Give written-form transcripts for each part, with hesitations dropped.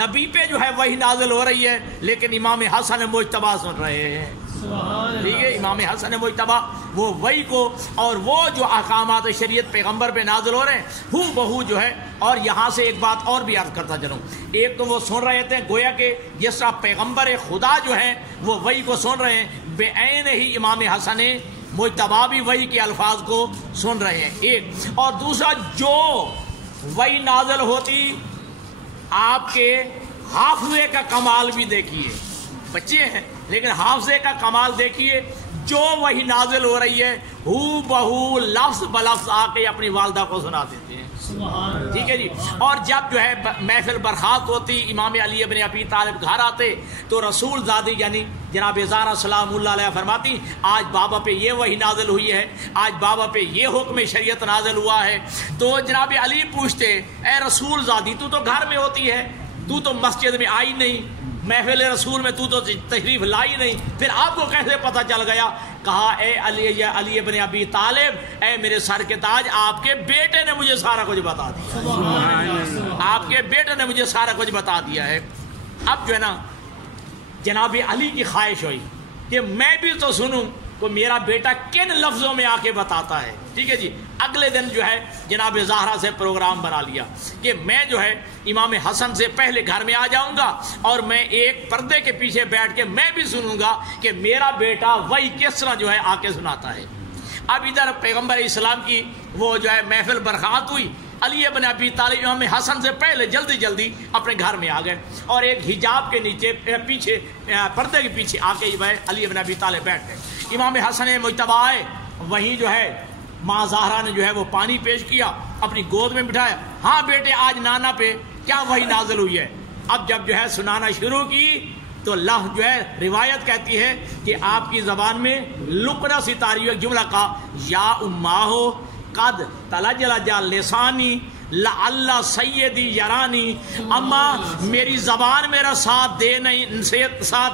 نبی پہ جو ہے وہی نازل ہو رہی ہے، لیکن امام حسن مجتبی سن رہے ہیں. ٹھیک ہے، امام حسن مجتبی وہ وہی کو، اور وہ جو احکامات شریعت پیغمبر پہ نازل ہو رہے ہیں ہو بہو جو ہے. اور یہاں سے ایک بات اور بھی عرض کرتا چلوں، ایک تو وہ سن رہے تھے گویا کہ جس طرح پیغمبر خدا جو ہے وہ وہی کو سن رہے ہیں، بے عین ہی امام حسن مجتبی بھی وہی کے الفاظ کو سن رہے ہیں. ایک اور دوسرا، جو وہی نازل ہوتی آپ کے حافظے کا کمال بھی دیکھیے، بچے ہیں لیکن حافظے کا کمال دیکھیے. جو وہی نازل ہو رہی ہے ہو بہو لفظ بلفظ آ کے اپنی والدہ کو سنا دیتے ہیں. ٹھیک ہے جی. اور جب جو ہے محفل برخاست ہوتی، امام علی ابن ابی طالب گھر آتے تو رسول زادی یعنی جناب زہرا سلام اللہ علیہ فرماتی آج بابا پہ یہ وحی نازل ہوئی ہے، آج بابا پہ یہ حکم شریعت نازل ہوا ہے. تو جناب علی پوچھتے اے رسول زادی تو گھر میں ہوتی ہے، تو مسجد میں آئی نہیں، محفل رسول میں تو تشریف لائی نہیں، پھر آپ کو کیسے پتہ چل گیا؟ کہا اے علی ابن ابی طالب، اے میرے سر کے تاج، آپ کے بیٹے نے مجھے سارا کچھ بتا دیا، آپ کے بیٹے نے مجھے سارا کچھ بتا دیا ہے. اب جو ہے نا جناب علی کی خواہش ہوئی کہ میں بھی تو سنوں کہ میرا بیٹا کن لفظوں میں آ کے بتاتا ہے. ٹھیک ہے جی. اگلے دن جو ہے جناب زہرا سے پروگرام بنا لیا کہ میں جو ہے امام حسن سے پہلے گھر میں آ جاؤں گا اور میں ایک پردے کے پیچھے بیٹھ کے میں بھی سنوں گا کہ میرا بیٹا وہی کس طرح جو ہے آ کے سناتا ہے. اب ادھر پیغمبر اسلام کی وہ جو ہے محفل برخاست ہوئی، علی ابن ابی طالب امام حسن سے پہلے جلدی اپنے گھر میں آ گئے اور ایک حجاب کے نیچے پیچھے پردے کے پیچھے آ کے علی ابن ابی طالب بیٹھ گئے. امام حسن مجتبی آئے، وہیں جو ہے ماں زہرا نے جو ہے وہ پانی پیش کیا، اپنی گود میں بٹھایا. ہاں بیٹے آج نانا پہ کیا وہی نازل ہوئی ہے؟ اب جب جو ہے سنانا شروع کی تو لفظ جو ہے روایت کہتی ہے کہ آپ کی زبان میں لقنا سی تاریخ جملہ کا یا اماہو قد تلجل جا لسانی لعل سیدی یرانی، اما میری زبان میرا ساتھ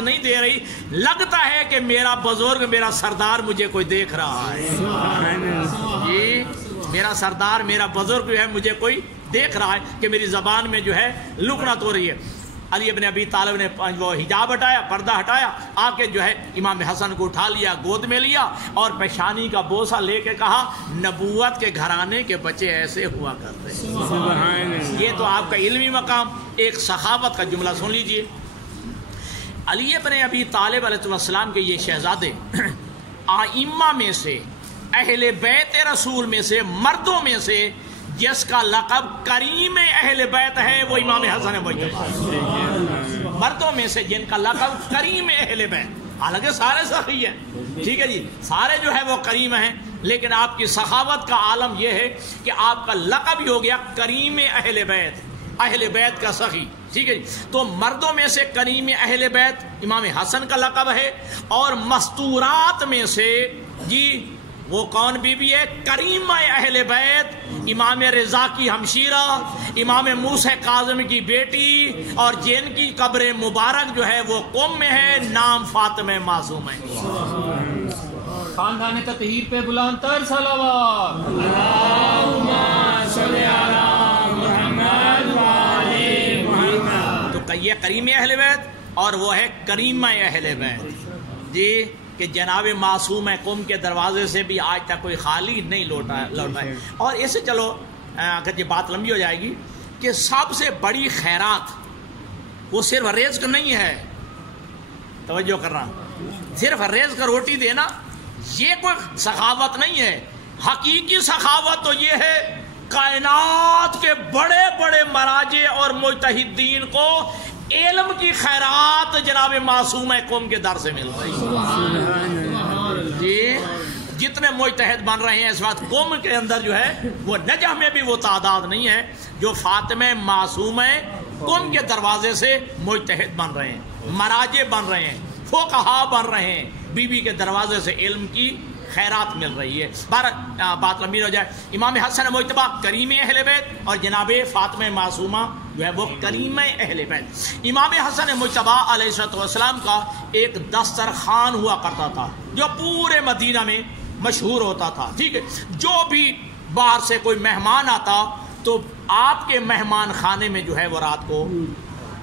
نہیں دے رہی، لگتا ہے کہ میرا بزرگ میرا سردار مجھے کوئی دیکھ رہا ہے. جی میرا سردار میرا بزرگ جو ہے مجھے کوئی دیکھ رہا ہے کہ میری زبان میں جو ہے لکنت ہو رہی ہے. علی ابن ابی طالب نے وہ حجاب ہٹایا، پردہ ہٹایا، آ کے جو ہے امام حسن کو اٹھا لیا، گود میں لیا اور پیشانی کا بوسہ لے کے کہا نبوت کے گھرانے کے بچے ایسے ہوا کرتے ہیں. یہ تو آپ کا علمی مقام. ایک سخاوت کا جملہ سن لیجئے. علی ابن ابی طالب علیہ السلام کے یہ شہزادے آئمہ میں سے، اہل بیت رسول میں سے، مردوں میں سے جس کا لقب کریم اہل بیت ہے وہ امام حسن مجتبی. مردوں میں سے جن کا لقب کریم اہل بیت، حالانکہ سارے سخی ہیں، ٹھیک ہے جی، سارے جو ہے وہ کریم ہیں، لیکن آپ کی سخاوت کا عالم یہ ہے کہ آپ کا لقب ہی ہو گیا کریم اہل بیت، اہل بیت کا سخی. ٹھیک ہے جی. تو مردوں میں سے کریم اہل بیت امام حسن کا لقب ہے، اور مستورات میں سے جی وہ کون بی بی ہے؟ کریمہ اہل بیت، امام رضا کی ہمشیرہ، امام موسیٰ کاظم کی بیٹی، اور جن کی قبر مبارک جو ہے وہ قم میں ہے، نام فاطمہ معصوم ہے. خاندان تطہیر پہ بلند تر صلوات. اللہم صلی علی محمد و آل محمد. تو یہ کریم اہل بیت اور وہ ہے کریمہ اہل بیت جی، کہ جناب معصوم قم کے دروازے سے بھی آج تک کوئی خالی نہیں لوٹا ہے. اور اس سے چلو اگر یہ بات لمبی ہو جائے گی کہ سب سے بڑی خیرات وہ صرف رزق نہیں ہے، توجہ کرنا، صرف رزق روٹی دینا یہ کوئی سخاوت نہیں ہے. حقیقی سخاوت تو یہ ہے کائنات کے بڑے بڑے مراجع اور مجتہدین کو علم کی خیرات جناب معصوم قوم کے در سے مل رہی ہے. جی جتنے مجتہد بن رہے ہیں اس وقت قوم کے اندر جو ہے وہ نجح میں بھی وہ تعداد نہیں ہے جو فاطمہ معصوم قوم کے دروازے سے مجتہد بن رہے ہیں، مراجع بن رہے ہیں، فقہا بن رہے ہیں، بی بی کے دروازے سے علم کی خیرات مل رہی ہے. بات لمبی ہو جائے. امام حسن مجتبی کریم اہل بیت اور جناب فاطمہ معصومہ جو ہے وہ کریم اہل بیت. امام حسن مجتبی علیہ السلام کا ایک دسترخوان ہوا کرتا تھا جو پورے مدینہ میں مشہور ہوتا تھا. ٹھیک ہے، جو بھی باہر سے کوئی مہمان آتا تو آپ کے مہمان خانے میں جو ہے وہ رات کو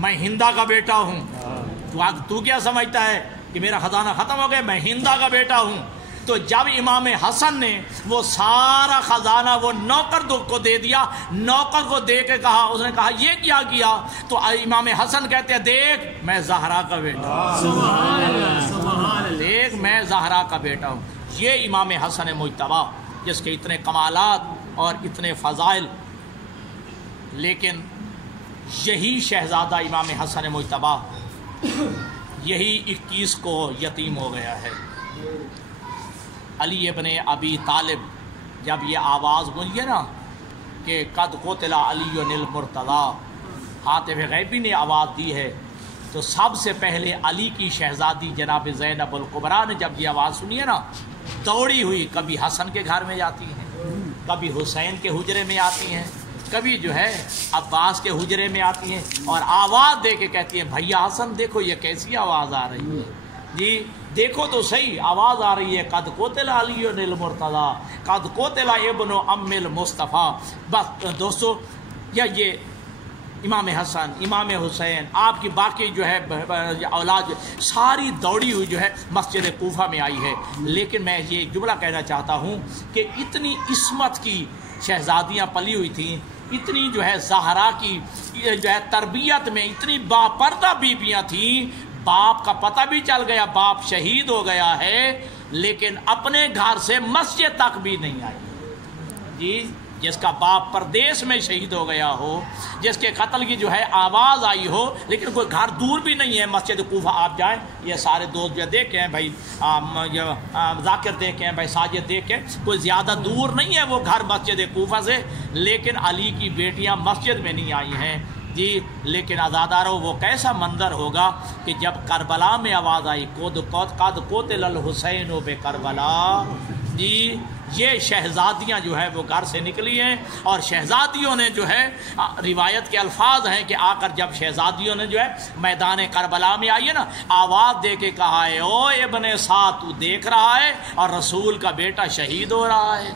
میں ہندا کا بیٹا ہوں، تو کیا سمجھتا ہے کہ میرا خزانہ ختم ہو گیا؟ میں ہندا کا بیٹا ہوں۔ تو جب امام حسن نے وہ سارا خزانہ وہ نوکر کو دے دیا، نوکر کو دے کے کہا، اس نے کہا یہ کیا کیا؟ تو امام حسن کہتے ہیں دیکھ میں زہرا کا بیٹا ہوں، دیکھ میں زہرا کا بیٹا ہوں۔ یہ امام حسن مجتبی جس کے اتنے کمالات اور اتنے فضائل، لیکن یہی شہزادہ امام حسن مجتبی یہی 21 کو یتیم ہو گیا ہے۔ علی ابن ابی طالب جب یہ آواز گونجی نا کہ قد قتل علی المرتضی، حاتم غیبی نے آواز دی ہے، تو سب سے پہلے علی کی شہزادی جناب زینب الکبریٰ نے جب یہ آواز سنی ہے نا، دوڑی ہوئی، کبھی حسن کے گھر میں جاتی ہیں، کبھی حسین کے حجرے میں آتی ہیں، کبھی جو ہے عباس کے حجرے میں آتی ہیں، اور آواز دے کے کہتی ہیں بھیا حسن دیکھو یہ کیسی آواز آ رہی ہے، جی دیکھو تو صحیح آواز آ رہی ہے، قد قتل علی المرتضی، قد قتل ابن ام المصطفیٰ۔ بس دوستو، یہ امام حسن، امام حسین، آپ کی باقی جو ہے اولاد ساری دوڑی ہوئی جو ہے مسجد کوفہ میں آئی ہے۔ لیکن میں یہ جملہ کہنا چاہتا ہوں کہ اتنی عصمت کی شہزادیاں پلی ہوئی تھیں، اتنی جو ہے زہرا کی جو ہے تربیت میں اتنی باپردہ بیویاں تھیں، باپ کا پتہ بھی چل گیا، باپ شہید ہو گیا ہے، لیکن اپنے گھر سے مسجد تک بھی نہیں آئی۔ جی جس کا باپ پردیس میں شہید ہو گیا ہو، جس کے قتل کی جو ہے آواز آئی ہو، لیکن کوئی گھر دور بھی نہیں ہے مسجد کوفہ آپ جائیں، یہ سارے دوست جو دیکھیں بھائی، ذاکر دیکھیں بھائی، ساجد دیکھیں، کوئی زیادہ دور نہیں ہے وہ گھر مسجد کوفہ سے، لیکن علی کی بیٹیاں مسجد میں نہیں آئی ہیں۔ جی لیکن آزادارو وہ کیسا منظر ہوگا کہ جب کربلا میں آواز آئی قد قتل الحسین بکربلا، جی یہ شہزادیاں جو ہے وہ گھر سے نکلی ہیں، اور شہزادیوں نے جو ہے روایت کے الفاظ ہیں کہ آ کر جب شہزادیوں نے جو ہے میدان کربلا میں آئی ہے نا، آواز دے کے کہا ہے او ابن سعد تو دیکھ رہا ہے اور رسول کا بیٹا شہید ہو رہا ہے،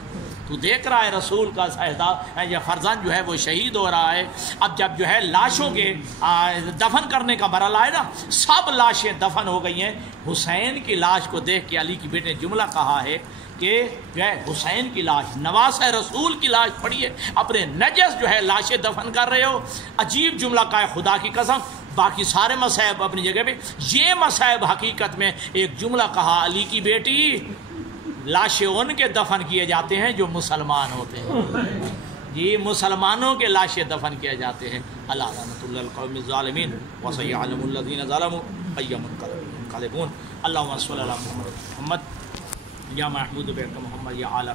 تو دیکھ رہا ہے رسول کا یا فرزند جو ہے وہ شہید ہو رہا ہے۔ اب جب جو ہے لاشوں کے دفن کرنے کا مرحلہ ہے نا، سب لاشیں دفن ہو گئی ہیں، حسین کی لاش کو دیکھ کے علی کی بیٹے نے جملہ کہا ہے کہ جو ہے حسین کی لاش، نواسہ رسول کی لاش پڑی ہے، اپنے نجس جو ہے لاشیں دفن کر رہے ہو۔ عجیب جملہ کہا ہے، خدا کی قسم باقی سارے مصائب اپنی جگہ پہ، یہ مصائب حقیقت میں ایک جملہ کہا علی کی بیٹی، لاشیں ان کے دفن کیے جاتے ہیں جو مسلمان ہوتے ہیں، جی مسلمانوں کے لاشیں دفن کیے جاتے ہیں۔ اللہ رحمۃ اللہ القوم الظالمین وسيعلم الذين ظلموا أي منقلبون۔ اللهم صل على محمد یا محمود بک محمد یا اعلیٰ